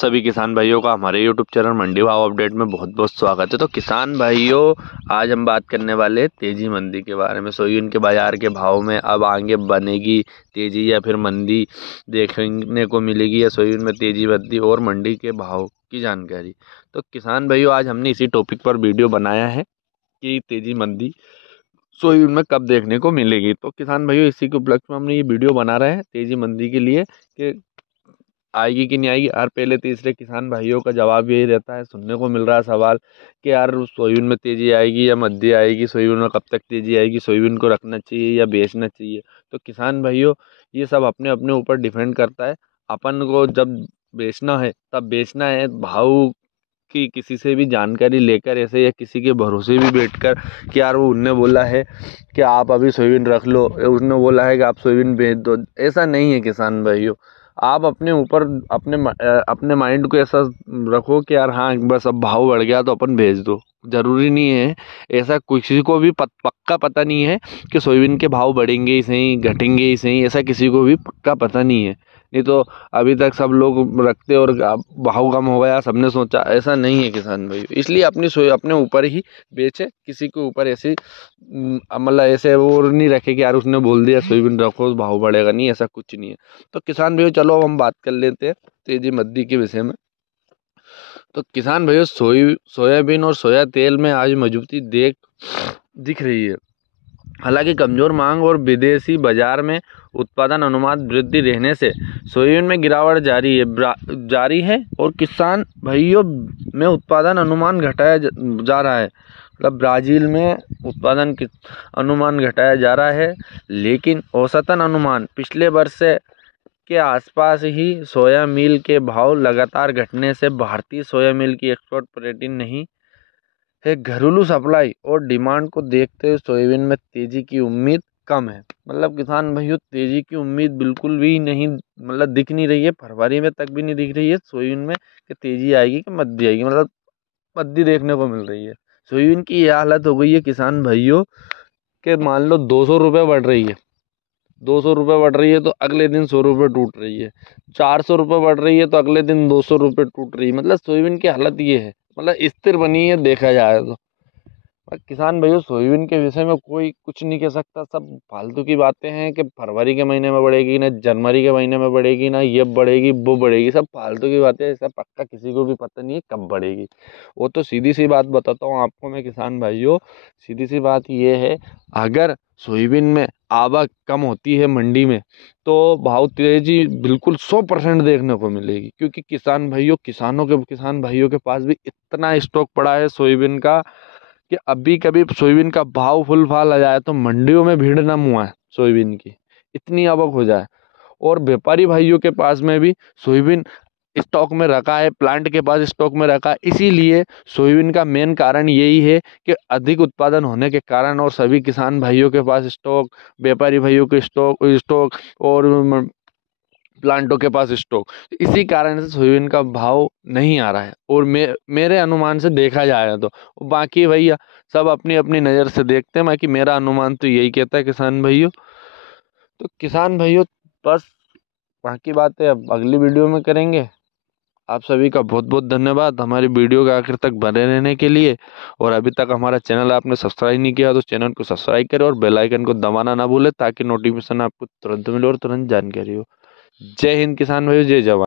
सभी किसान भाइयों का हमारे यूट्यूब चैनल मंडी भाव अपडेट में बहुत बहुत स्वागत है। तो किसान भाइयों, आज हम बात करने वाले तेजी मंदी के बारे में। सोयाबीन के बाजार के भाव में अब आगे बनेगी तेजी या फिर मंदी देखने को मिलेगी, या सोयाबीन में तेजी मंदी और मंडी के भाव की जानकारी। तो किसान भाइयों, आज हमने इसी टॉपिक पर वीडियो बनाया है कि तेजी मंदी सोयाबीन में कब देखने को मिलेगी। तो किसान भाइयों, इसी के उपलक्ष्य में हमने ये वीडियो बना रहे हैं तेजी मंदी के लिए कि आएगी कि नहीं आएगी। हर पहले तीसरे किसान भाइयों का जवाब यही रहता है, सुनने को मिल रहा है सवाल कि यार सोयाबीन में तेजी आएगी या मंदी आएगी, सोयाबीन में कब तक तेजी आएगी, सोयाबीन को रखना चाहिए या बेचना चाहिए। तो किसान भाइयों, ये सब अपने अपने ऊपर डिपेंड करता है। अपन को जब बेचना है तब बेचना है, भाव की किसी से भी जानकारी लेकर ऐसे या किसी के भरोसे भी बैठकर कि यार वो उनने बोला है कि आप अभी सोयाबीन रख लो, उसने बोला है कि आप सोयाबीन बेच दो, ऐसा नहीं है किसान भाइयों। आप अपने ऊपर अपने माइंड को ऐसा रखो कि यार हाँ, बस अब भाव बढ़ गया तो अपन भेज दो। जरूरी नहीं है ऐसा, किसी को भी पक्का पता नहीं है कि सोयाबीन के भाव बढ़ेंगे ही सही घटेंगे ही सही, ऐसा किसी को भी पक्का पता नहीं है। नहीं तो अभी तक सब लोग रखते और भाव कम हो गया सबने सोचा, ऐसा नहीं है किसान भाई। इसलिए अपने ऊपर ही बेचे, किसी के ऊपर ऐसी मतलब ऐसे वो नहीं रखे कि यार उसने बोल दिया सोयाबीन रखो तो भाव बढ़ेगा, नहीं, ऐसा कुछ नहीं है। तो किसान भाइयों, चलो अब हम बात कर लेते हैं तेजी मंदी के विषय में। तो किसान भाइयों, सोयाबीन और सोया तेल में आज मजबूती दिख रही है। हालांकि कमजोर मांग और विदेशी बाजार में उत्पादन अनुमान वृद्धि रहने से सोयाबीन में गिरावट जारी है और किसान भाइयों में उत्पादन अनुमान घटाया जा रहा है। मतलब ब्राज़ील में उत्पादन अनुमान घटाया जा रहा है, लेकिन औसतन अनुमान पिछले वर्ष के आसपास ही। सोया मील के भाव लगातार घटने से भारतीय सोया मील की एक्सपोर्ट प्रेटिन नहीं है। घरेलू सप्लाई और डिमांड को देखते हुए सोयाबीन में तेजी की उम्मीद कम है। मतलब किसान भाइयों, तेजी की उम्मीद बिल्कुल भी नहीं, मतलब दिख नहीं रही है। फरवरी में तक भी नहीं दिख रही है सोयाबीन में कि तेजी आएगी कि मंदी आएगी, मतलब मंदी देखने को मिल रही है। सोयाबीन की यह हालत हो गई है किसान भाइयों कि मान लो 200 रुपये बढ़ रही है, 200 रुपये बढ़ रही है तो अगले दिन 100 रुपये टूट रही है, 400 रुपये बढ़ रही है तो अगले दिन 200 रुपये टूट रही है। मतलब सोयाबीन की हालत ये है, मतलब स्थिर बनी है देखा जाए तो। पर किसान भाइयों, सोयाबीन के विषय में कोई कुछ नहीं कह सकता, सब फालतू की बातें हैं कि फरवरी के महीने में बढ़ेगी ना, जनवरी के महीने में बढ़ेगी ना, ये बढ़ेगी वो बढ़ेगी, सब फालतू की बातें हैं। सब पक्का किसी को भी पता नहीं है कब बढ़ेगी। वो तो सीधी सी बात बताता हूँ आपको मैं किसान भाइयों, सीधी सी बात ये है, अगर सोयाबीन में आवक कम होती है मंडी में तो भाव तेजी बिल्कुल 100% देखने को मिलेगी। क्योंकि किसान भाइयों के पास भी इतना स्टॉक पड़ा है सोयाबीन का कि अभी कभी सोयाबीन का भाव फुल फाल आ जाए तो मंडियों में भीड़ न मुआ है सोयाबीन की, इतनी आवक हो जाए। और व्यापारी भाइयों के पास में भी सोयाबीन स्टॉक में रखा है, प्लांट के पास स्टॉक में रखा है। इसीलिए सोयाबीन का मेन कारण यही है कि अधिक उत्पादन होने के कारण और सभी किसान भाइयों के पास स्टॉक, व्यापारी भाइयों के स्टॉक और प्लांटों के पास स्टॉक, इसी कारण से सोयाबीन का भाव नहीं आ रहा है। और मेरे अनुमान से देखा जाए तो, बाकी भैया सब अपनी अपनी नज़र से देखते हैं, बाकी मेरा अनुमान तो यही कहता है किसान भाइयों। तो किसान भाइयों, बस बाकी बातें अब अगली वीडियो में करेंगे। आप सभी का बहुत बहुत धन्यवाद हमारी वीडियो के आखिर तक बने रहने के लिए। और अभी तक हमारा चैनल आपने सब्सक्राइब नहीं किया तो चैनल को सब्सक्राइब करें और बेल आइकन को दबाना ना भूलें, ताकि नोटिफिकेशन आपको तुरंत मिले और तुरंत जानकारी हो। जय हिंद किसान भाइयों, जय जवान।